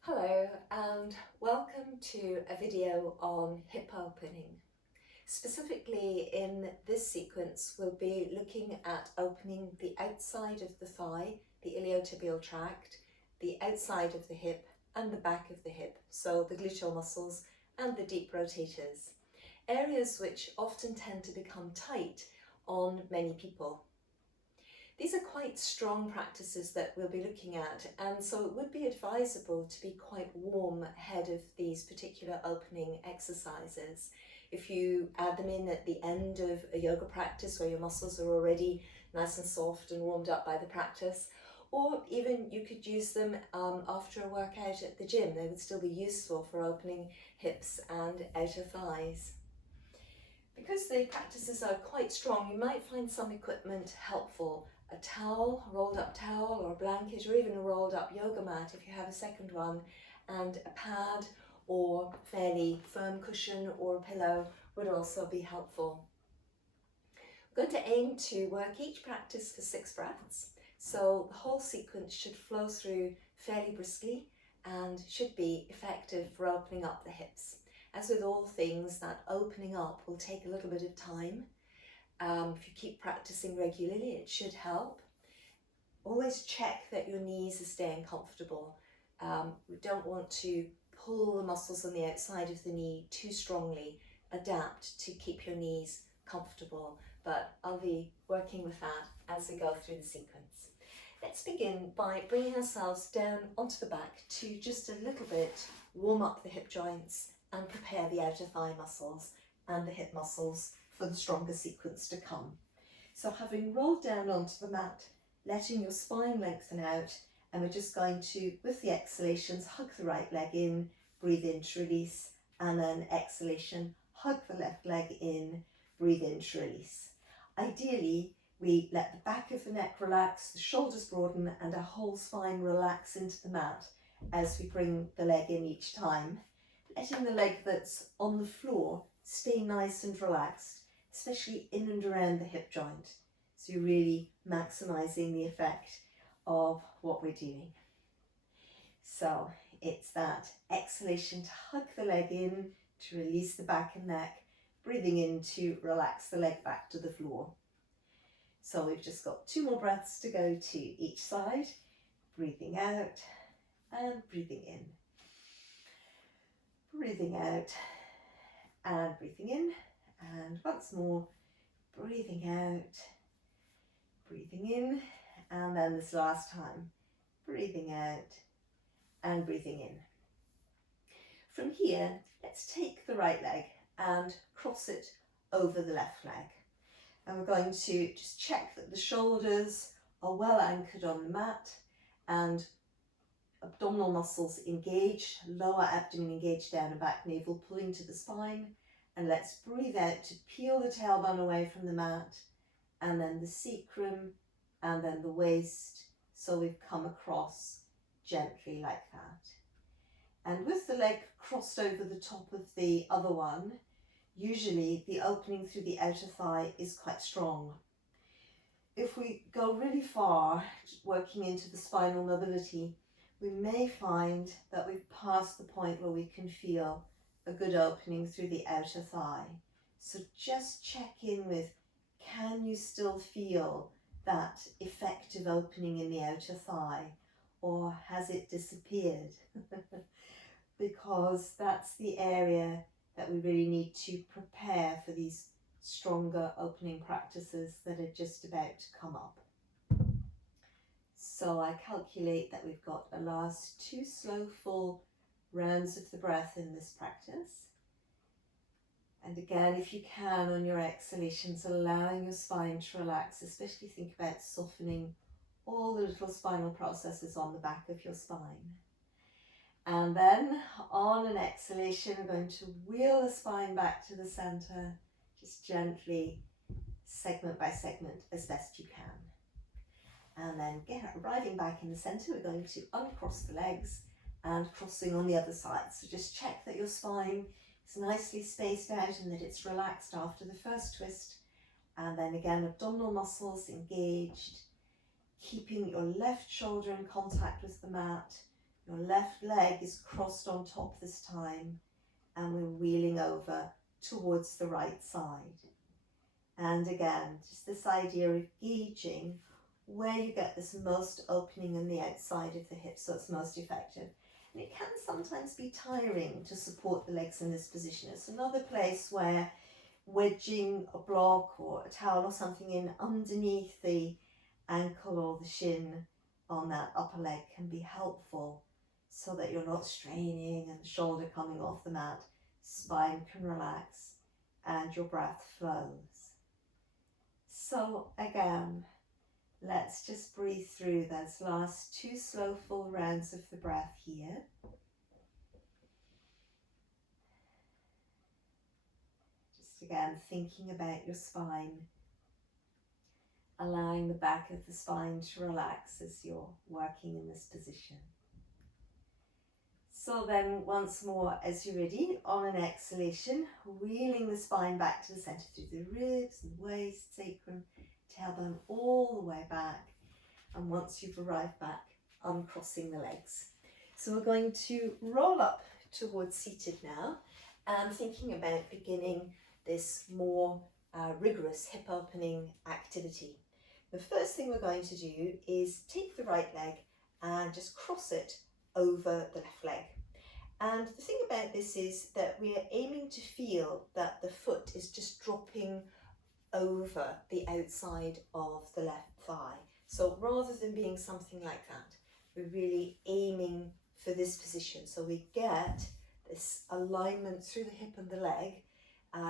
Hello and welcome to a video on hip opening. Specifically in this sequence we'll be looking at opening the outside of the thigh, the iliotibial tract, the outside of the hip and the back of the hip, so the gluteal muscles and the deep rotators, areas which often tend to become tight on many people. These are quite strong practices that we'll be looking at, and so it would be advisable to be quite warm ahead of these particular opening exercises. If you add them in at the end of a yoga practice where your muscles are already nice and soft and warmed up by the practice, or even you could use them after a workout at the gym. They would still be useful for opening hips and outer thighs. Because the practices are quite strong, you might find some equipment helpful. A towel, a rolled up towel or a blanket, or even a rolled up yoga mat if you have a second one, and a pad or fairly firm cushion or pillow would also be helpful. We're going to aim to work each practice for 6 breaths, so the whole sequence should flow through fairly briskly and should be effective for opening up the hips. As with all things, that opening up will take a little bit of time. If you keep practicing regularly, it should help. Always check that your knees are staying comfortable. We don't want to pull the muscles on the outside of the knee too strongly. Adapt to keep your knees comfortable, but I'll be working with that as we go through the sequence. Let's begin by bringing ourselves down onto the back to just a little bit warm up the hip joints and prepare the outer thigh muscles and the hip muscles for the stronger sequence to come. So having rolled down onto the mat, letting your spine lengthen out, and we're just going to, with the exhalations, hug the right leg in, breathe in to release, and then exhalation, hug the left leg in, breathe in to release. Ideally, we let the back of the neck relax, the shoulders broaden, and our whole spine relax into the mat as we bring the leg in each time, letting the leg that's on the floor stay nice and relaxed, especially in and around the hip joint. So you're really maximising the effect of what we're doing. So it's that exhalation to hug the leg in, to release the back and neck, breathing in to relax the leg back to the floor. So we've just got 2 more breaths to go to each side, breathing out and breathing in. Breathing out and breathing in, and once more, breathing out, breathing in, and then this last time, breathing out and breathing in. From here, let's take the right leg and cross it over the left leg. And we're going to just check that the shoulders are well anchored on the mat and abdominal muscles engaged, lower abdomen engaged down and back, navel pulling to the spine. And let's breathe out to peel the tailbone away from the mat, and then the sacrum, and then the waist, so we've come across gently like that. And with the leg crossed over the top of the other one, usually the opening through the outer thigh is quite strong. If we go really far, working into the spinal mobility, we may find that we've passed the point where we can feel a good opening through the outer thigh. So just check in with, can you still feel that effective opening in the outer thigh, or has it disappeared? Because that's the area that we really need to prepare for these stronger opening practices that are just about to come up. So I calculate that we've got a last 2 slow full rounds of the breath in this practice. And again, if you can, on your exhalations, allowing your spine to relax, especially think about softening all the little spinal processes on the back of your spine. And then on an exhalation, we're going to wheel the spine back to the center, just gently, segment by segment, as best you can. And then arriving back in the center, we're going to uncross the legs and crossing on the other side. So just check that your spine is nicely spaced out and that it's relaxed after the first twist. And then again, abdominal muscles engaged, keeping your left shoulder in contact with the mat, Your left leg is crossed on top this time, and we're wheeling over towards the right side. And again, just this idea of gauging where you get this most opening in the outside of the hip so it's most effective. And it can sometimes be tiring to support the legs in this position. It's another place where wedging a block or a towel or something in underneath the ankle or the shin on that upper leg can be helpful so that you're not straining and the shoulder coming off the mat. Spine can relax and your breath flows. So again, let's just breathe through those last 2 slow full rounds of the breath here. Just again, thinking about your spine, allowing the back of the spine to relax as you're working in this position. So then once more, as you're ready, on an exhalation, wheeling the spine back to the centre through the ribs and waist, sacrum, tailbone all the way back. And once you've arrived back, uncrossing the legs. So we're going to roll up towards seated now and thinking about beginning this more rigorous hip opening activity. The first thing we're going to do is take the right leg and just cross it over the left leg. And the thing about this is that we are aiming to feel that the foot is just dropping over the outside of the left thigh. So rather than being something like that, we're really aiming for this position. So we get this alignment through the hip and the leg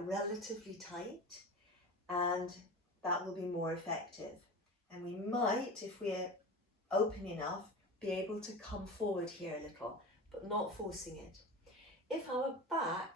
relatively tight, and that will be more effective. And we might, if we're open enough, be able to come forward here a little, but not forcing it. If our back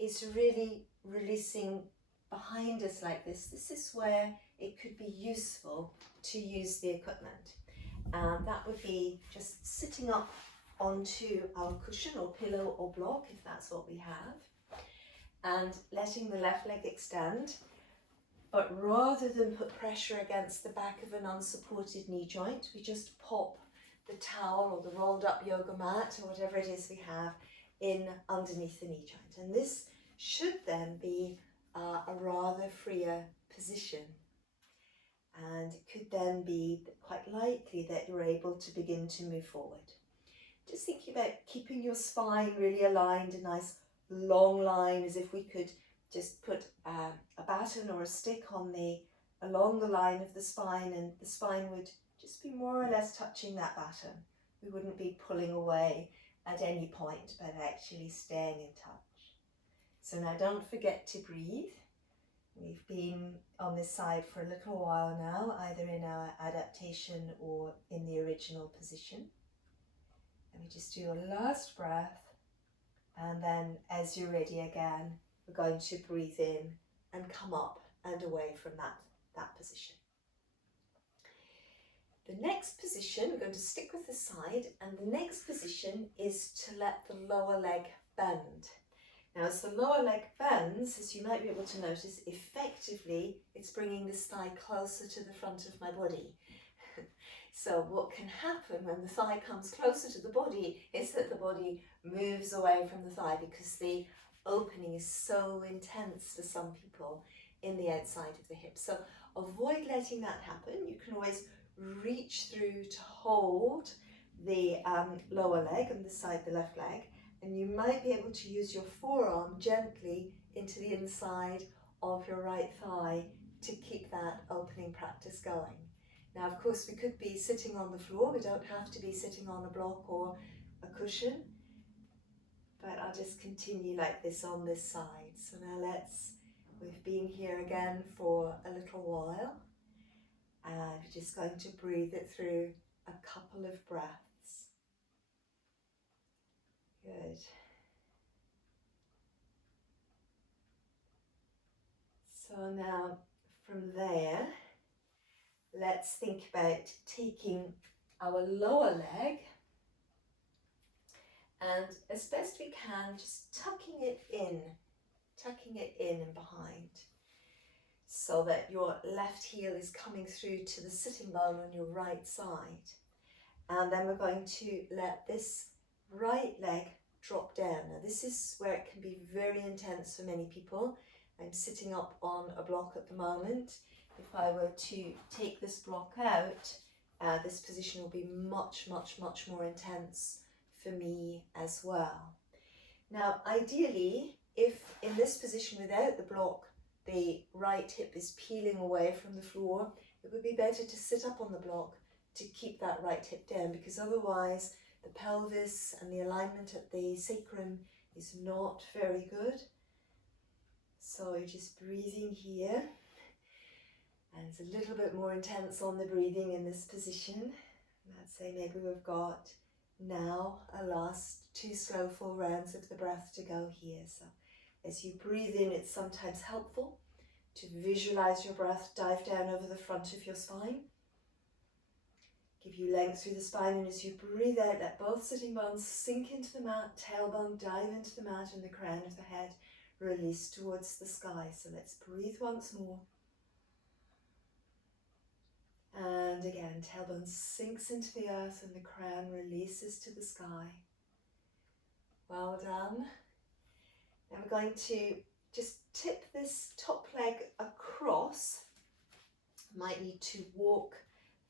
is really releasing behind us like this, this is where it could be useful to use the equipment. And that would be just sitting up onto our cushion or pillow or block, if that's what we have, and letting the left leg extend. But rather than put pressure against the back of an unsupported knee joint, we just pop the towel or the rolled up yoga mat or whatever it is we have in underneath the knee joint. And this should then be a rather freer position. And it could then be quite likely that you're able to begin to move forward. Just thinking about keeping your spine really aligned, a nice long line, as if we could just put a baton or a stick along the line of the spine, and the spine would just be more or less touching that baton. We wouldn't be pulling away at any point, but actually staying in touch. So now don't forget to breathe. We've been on this side for a little while now, either in our adaptation or in the original position. And we just do a last breath, and then as you're ready again, we're going to breathe in and come up and away from that position. The next position, we're going to stick with the side, and the next position is to let the lower leg bend. Now, as the lower leg bends, as you might be able to notice, effectively it's bringing this thigh closer to the front of my body. So what can happen when the thigh comes closer to the body is that the body moves away from the thigh because the opening is so intense for some people in the outside of the hip. So avoid letting that happen. You can always reach through to hold the lower leg on this side, the left leg, and you might be able to use your forearm gently into the inside of your right thigh to keep that opening practice going. Now, of course, we could be sitting on the floor. We don't have to be sitting on a block or a cushion, but I'll just continue like this on this side. So now we've been here again for a little while, and we're just going to breathe it through a couple of breaths. Good. So now from there, let's think about taking our lower leg and, as best we can, just tucking it in and behind, so that your left heel is coming through to the sitting bone on your right side. And then we're going to let this right leg drop down. Now this is where it can be very intense for many people. I'm sitting up on a block at the moment. If I were to take this block out, this position will be much more intense for me as well. Now ideally, if in this position without the block, the right hip is peeling away from the floor, it would be better to sit up on the block to keep that right hip down, because otherwise the pelvis and the alignment at the sacrum is not very good. So you're just breathing here, and it's a little bit more intense on the breathing in this position. I'd say maybe we've got now a last 2 slow full rounds of the breath to go here. So as you breathe in, it's sometimes helpful to visualize your breath dive down over the front of your spine. Give you length through the spine, and as you breathe out, let both sitting bones sink into the mat, tailbone dive into the mat, and the crown of the head release towards the sky. So let's breathe once more. And again, tailbone sinks into the earth and the crown releases to the sky. Well done. Now we're going to just tip this top leg across. Might need to walk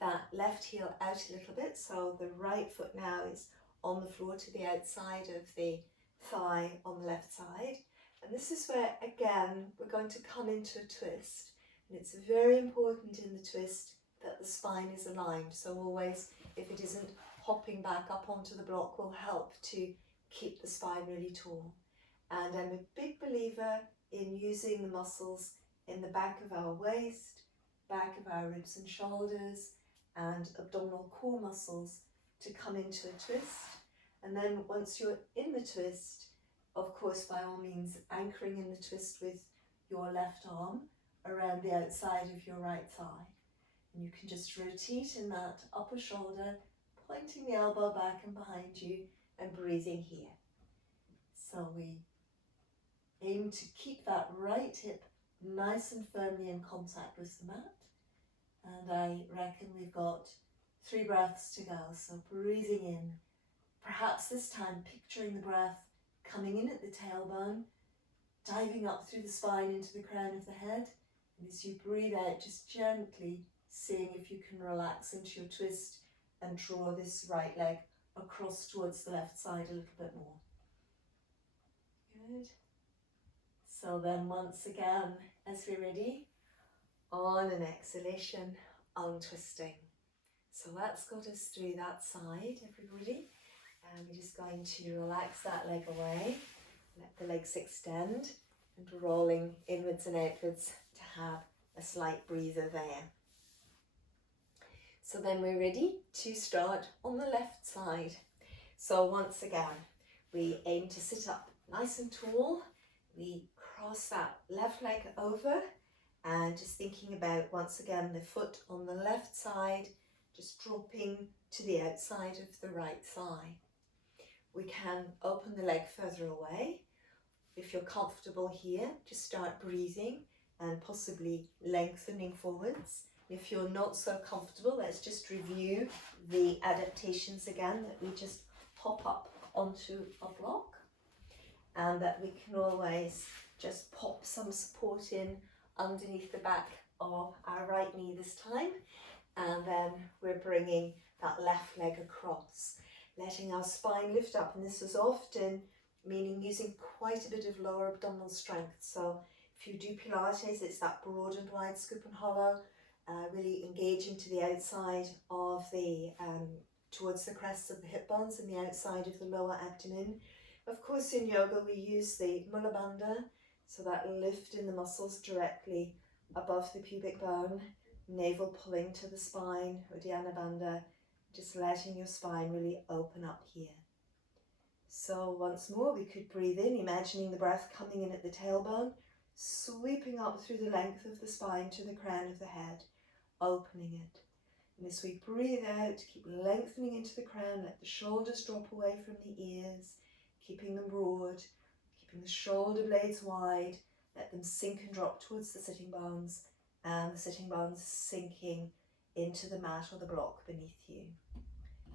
that left heel out a little bit, so the right foot now is on the floor to the outside of the thigh on the left side. And this is where, again, we're going to come into a twist. And it's very important in the twist that the spine is aligned. So always, if it isn't, hopping back up onto the block will help to keep the spine really tall. And I'm a big believer in using the muscles in the back of our waist, back of our ribs and shoulders, and abdominal core muscles to come into a twist. And then once you're in the twist, of course, by all means, anchoring in the twist with your left arm around the outside of your right thigh. And you can just rotate in that upper shoulder, pointing the elbow back and behind you and breathing here. So we aim to keep that right hip nice and firmly in contact with the mat. And I reckon we've got 3 breaths to go. So breathing in, perhaps this time picturing the breath coming in at the tailbone, diving up through the spine into the crown of the head. And as you breathe out, just gently seeing if you can relax into your twist and draw this right leg across towards the left side a little bit more. Good. So then once again, as we're ready, on an exhalation, untwisting. So that's got us through that side, everybody. And we're just going to relax that leg away, let the legs extend, and rolling inwards and outwards to have a slight breather there. So then we're ready to start on the left side. So once again, we aim to sit up nice and tall. We cross that left leg over, and just thinking about, once again, the foot on the left side, just dropping to the outside of the right thigh. We can open the leg further away. If you're comfortable here, just start breathing and possibly lengthening forwards. If you're not so comfortable, let's just review the adaptations again, that we just hop up onto a block, and that we can always just pop some support in underneath the back of our right knee this time, and then we're bringing that left leg across, letting our spine lift up. And this is often meaning using quite a bit of lower abdominal strength. So if you do Pilates, it's that broad and wide scoop and hollow, really engaging to the outside of the, towards the crests of the hip bones and the outside of the lower abdomen. Of course, in yoga, we use the Mula Bandha, so that lift in the muscles directly above the pubic bone, navel pulling to the spine, Uddiyana Bandha, just letting your spine really open up here. So once more, we could breathe in, imagining the breath coming in at the tailbone, sweeping up through the length of the spine to the crown of the head, opening it. And as we breathe out, keep lengthening into the crown, let the shoulders drop away from the ears, keeping them broad, keeping the shoulder blades wide, let them sink and drop towards the sitting bones, and the sitting bones sinking into the mat or the block beneath you.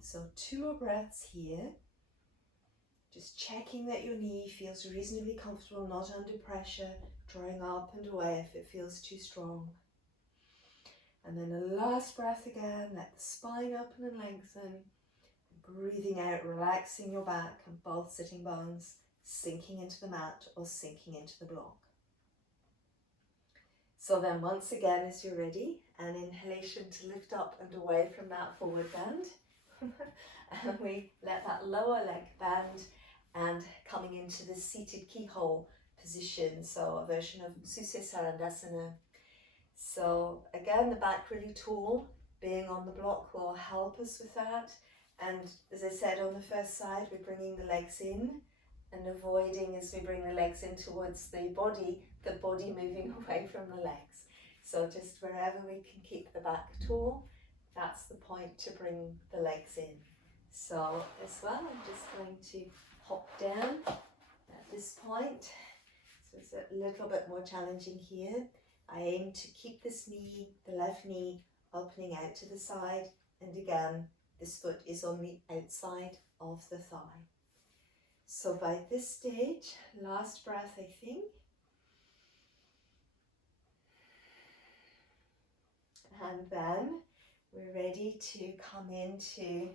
So 2 more breaths here. Just checking that your knee feels reasonably comfortable, not under pressure, drawing up and away if it feels too strong. And then a last breath again, let the spine open and lengthen. Breathing out, relaxing your back and both sitting bones, sinking into the mat or sinking into the block. So then once again, as you're ready, an inhalation to lift up and away from that forward bend. And we let that lower leg bend and coming into the seated keyhole position, so a version of Susya Sarandasana. So again, the back really tall, being on the block will help us with that. And as I said on the first side, we're bringing the legs in and avoiding, as we bring the legs in towards the body moving away from the legs. So just wherever we can keep the back tall, that's the point to bring the legs in. So as well, I'm just going to hop down at this point. So it's a little bit more challenging here. I aim to keep this knee, the left knee, opening out to the side, and again, this foot is on the outside of the thigh. So by this stage, last breath I think. And then we're ready to come into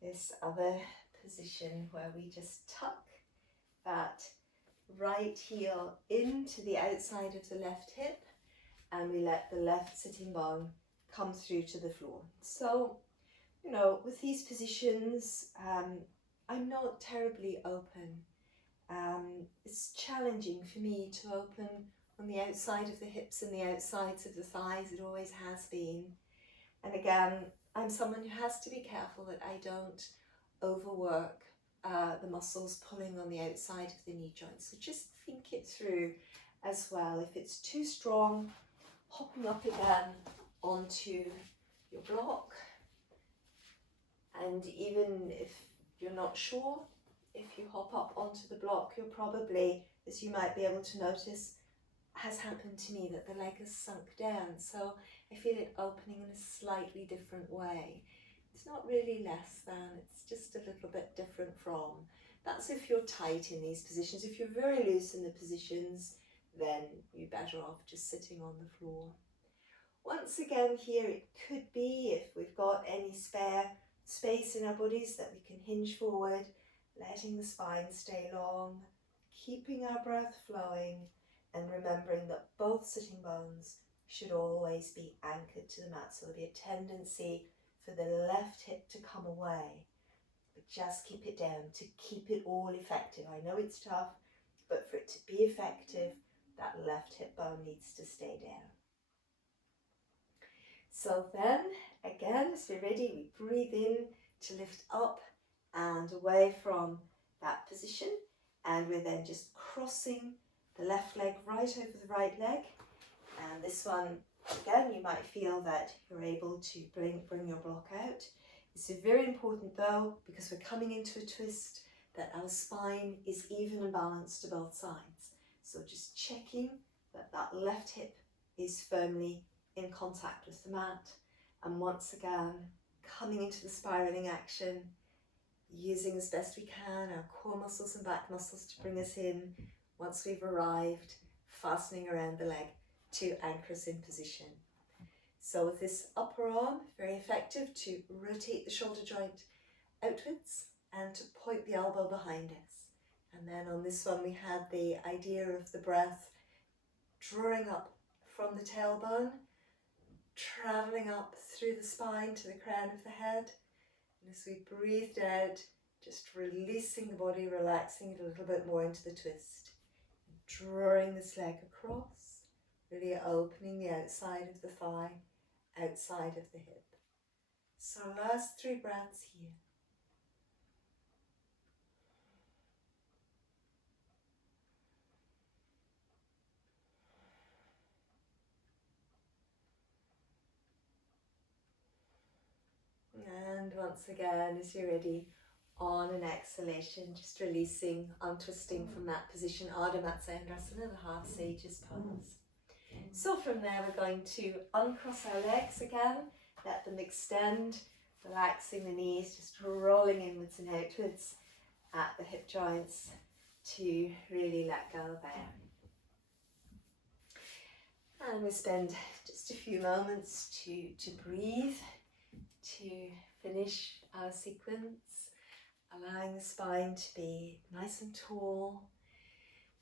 this other position where we just tuck that right heel into the outside of the left hip and we let the left sitting bone come through to the floor. So, you know, with these positions, I'm not terribly open. It's challenging for me to open on the outside of the hips and the outsides of the thighs. It always has been. And again, I'm someone who has to be careful that I don't overwork the muscles pulling on the outside of the knee joint. So just think it through as well. If it's too strong, hopping up again onto your block. And even if you're not sure, if you hop up onto the block, you're probably, as you might be able to notice, has happened to me that the leg has sunk down. So I feel it opening in a slightly different way. It's not really less than, it's just a little bit different from. That's if you're tight in these positions. If you're very loose in the positions, then you're better off just sitting on the floor. Once again here, it could be if we've got any spare space in our bodies that we can hinge forward, letting the spine stay long, keeping our breath flowing, and remembering that both sitting bones should always be anchored to the mat. So there'll be a tendency for the left hip to come away, but just keep it down to keep it all effective. I know it's tough, but for it to be effective, that left hip bone needs to stay down. So then, again, as we're ready, we breathe in to lift up and away from that position. And we're then just crossing the left leg right over the right leg. And this one, again, you might feel that you're able to bring your block out. It's very important though, because we're coming into a twist, that our spine is even and balanced to both sides. So just checking that that left hip is firmly in contact with the mat. And once again, coming into the spiraling action, using as best we can our core muscles and back muscles to bring us in. Once we've arrived, fastening around the leg to anchor us in position. So with this upper arm, very effective to rotate the shoulder joint outwards and to point the elbow behind us. And then on this one, we had the idea of the breath drawing up from the tailbone, traveling up through the spine to the crown of the head. And as we breathed out, just releasing the body, relaxing it a little bit more into the twist. And drawing this leg across, really opening the outside of the thigh, outside of the hip. So last 3 breaths here. And once again, as you're ready, on an exhalation, just releasing, untwisting from that position, Ardha Matsyendrasana, the half sage's pose. So from there, we're going to uncross our legs again, let them extend Relaxing the knees, just rolling inwards and outwards at the hip joints to really let go there. And we spend just a few moments to breathe, to finish our sequence, allowing the spine to be nice and tall.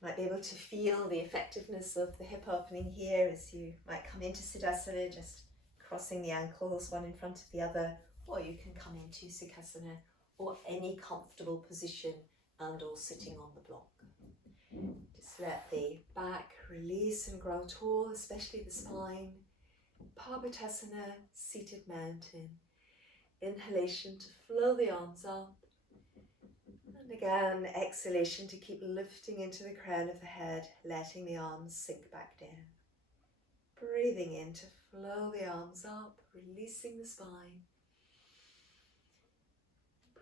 You might be able to feel the effectiveness of the hip opening here as you might come into Siddhasana, just crossing the ankles one in front of the other, or you can come into Sukhasana or any comfortable position and or sitting on the block. Just let the back release and grow tall, especially the spine. Parvatasana, seated mountain. Inhalation to flow the arms up. And again, exhalation to keep lifting into the crown of the head, letting the arms sink back down. Breathing in to flow the arms up, releasing the spine.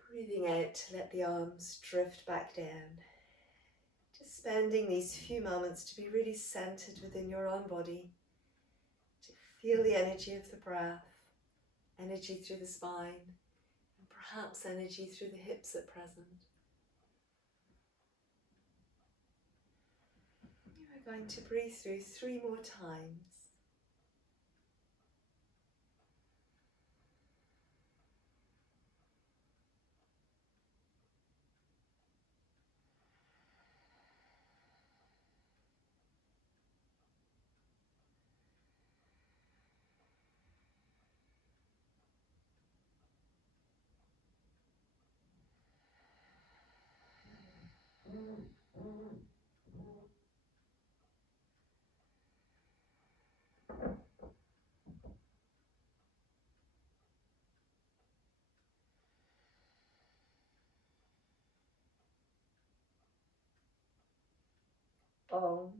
Breathing out to let the arms drift back down. Just spending these few moments to be really centered within your own body, to feel the energy of the breath, energy through the spine, and perhaps energy through the hips at present. You're going to breathe through 3 more times. Om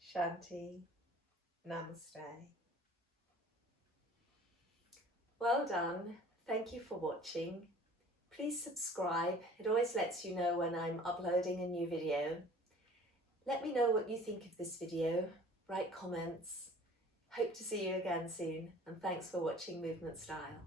Shanti Namaste. Well done. Thank you for watching. Please subscribe. It always lets you know when I'm uploading a new video. Let me know what you think of this video. Write comments. Hope to see you again soon, and thanks for watching Movement Style.